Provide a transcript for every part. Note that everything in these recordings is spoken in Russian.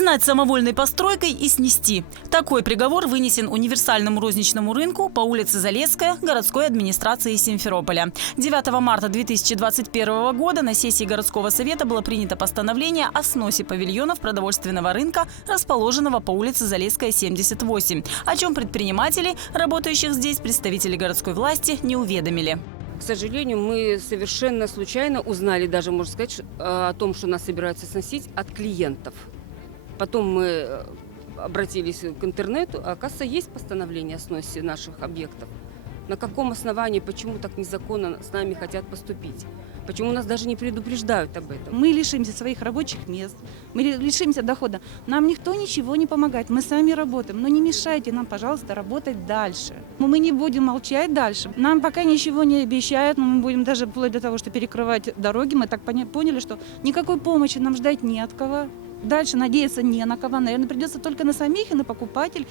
Признать самовольной постройкой и снести. Такой приговор вынесен универсальному розничному рынку по улице Залесская городской администрации Симферополя. 9 марта 2021 года на сессии городского совета было принято постановление о сносе павильонов продовольственного рынка, расположенного по улице Залесская, 78, о чем предприниматели, работающих здесь, представители городской власти, не уведомили. К сожалению, мы совершенно случайно узнали, даже, можно сказать, о том, что нас собираются сносить, от клиентов. Потом мы обратились к интернету, а оказывается, есть постановление о сносе наших объектов. На каком основании, почему так незаконно с нами хотят поступить? Почему нас даже не предупреждают об этом? Мы лишимся своих рабочих мест, мы лишимся дохода. Нам никто ничего не помогает, мы сами работаем. Но не мешайте нам, пожалуйста, работать дальше. Мы не будем молчать дальше. Нам пока ничего не обещают, но мы будем даже вплоть до того, что перекрывать дороги. Мы так поняли, что никакой помощи нам ждать не от кого. Дальше надеяться не на кого. Наверное, придется только на самих и на покупателей.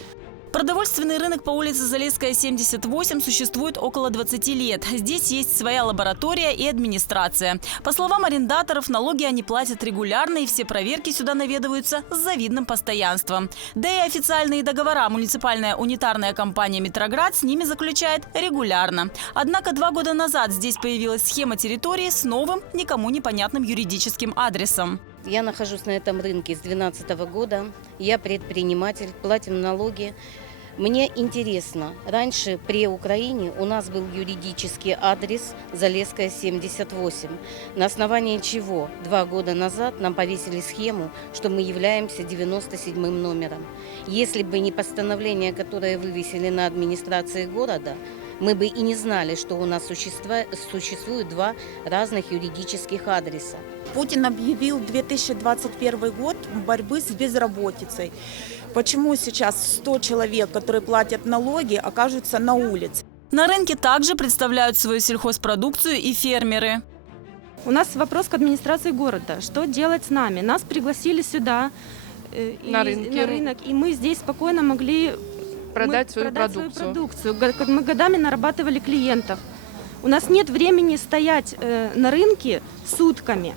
Продовольственный рынок по улице Залесская, 78 существует около 20 лет. Здесь есть своя лаборатория и администрация. По словам арендаторов, налоги они платят регулярно, и все проверки сюда наведываются с завидным постоянством. Да и официальные договора муниципальная унитарная компания «Метроград» с ними заключает регулярно. Однако 2 года назад здесь появилась схема территории с новым, никому непонятным юридическим адресом. Я нахожусь на этом рынке с 2012 года. Я предприниматель, платим налоги. Мне интересно, раньше при Украине у нас был юридический адрес Залесская, 78, на основании чего 2 года назад нам повесили схему, что мы являемся 97-м номером. Если бы не постановление, которое вывесили на администрации города, мы бы и не знали, что у нас существует 2 разных юридических адреса. Путин объявил 2021 год борьбы с безработицей. Почему сейчас 100 человек, которые платят налоги, окажутся на улице? На рынке также представляют свою сельхозпродукцию и фермеры. У нас вопрос к администрации города. Что делать с нами? Нас пригласили сюда на рынок, и мы здесь спокойно могли продать свою продукцию. Мы годами нарабатывали клиентов. У нас нет времени стоять на рынке сутками.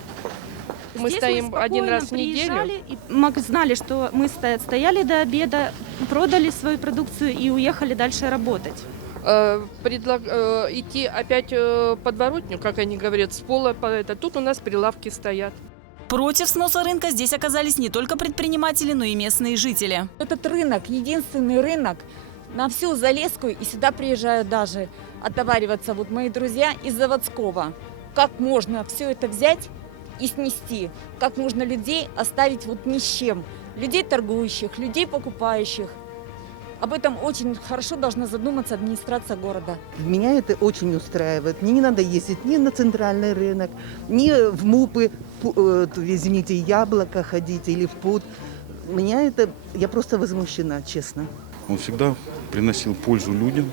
Мы стоим один раз в неделю. И мы знали, что мы стояли до обеда, продали свою продукцию и уехали дальше работать. Идти опять подворотню, как они говорят, с пола. Тут у нас прилавки стоят. Против сноса рынка здесь оказались не только предприниматели, но и местные жители. Этот рынок, единственный рынок на всю Залесскую, и сюда приезжают даже отовариваться вот мои друзья из Заводского. Как можно все это взять и снести? Как можно людей оставить вот ни с чем? Людей торгующих, людей покупающих. Об этом очень хорошо должна задуматься администрация города. Меня это очень устраивает. Мне не надо ездить ни на центральный рынок, ни в МУПы, извините, яблоко ходить или в пуд. Меня это... Я просто возмущена, честно. Он всегда приносил пользу людям,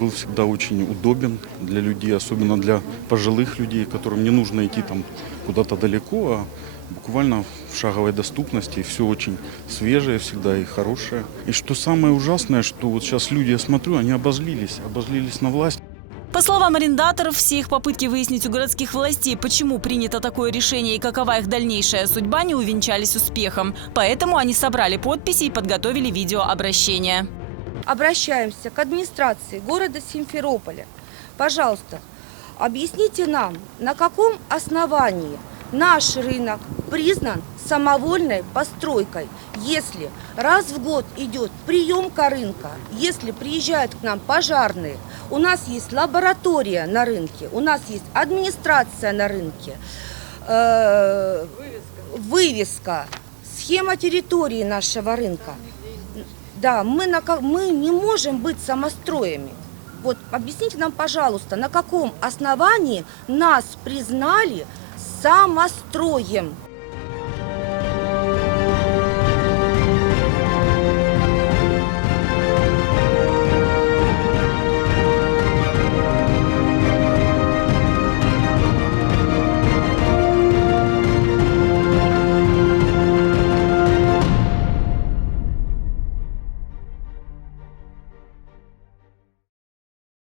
был всегда очень удобен для людей, особенно для пожилых людей, которым не нужно идти там куда-то далеко, а буквально в шаговой доступности. Все очень свежее всегда и хорошее. И что самое ужасное, что вот сейчас люди, я смотрю, они обозлились на власть. По словам арендаторов, все их попытки выяснить у городских властей, почему принято такое решение и какова их дальнейшая судьба, не увенчались успехом. Поэтому они собрали подписи и подготовили видеообращение. Обращаемся к администрации города Симферополя. Пожалуйста, объясните нам, на каком основании наш рынок признан самовольной постройкой, если раз в год идет приемка рынка, если приезжают к нам пожарные, у нас есть лаборатория на рынке, у нас есть администрация на рынке, вывеска, схема территории нашего рынка. Да, мы не можем быть самостроями. Вот объясните нам, пожалуйста, на каком основании нас признали самостроем?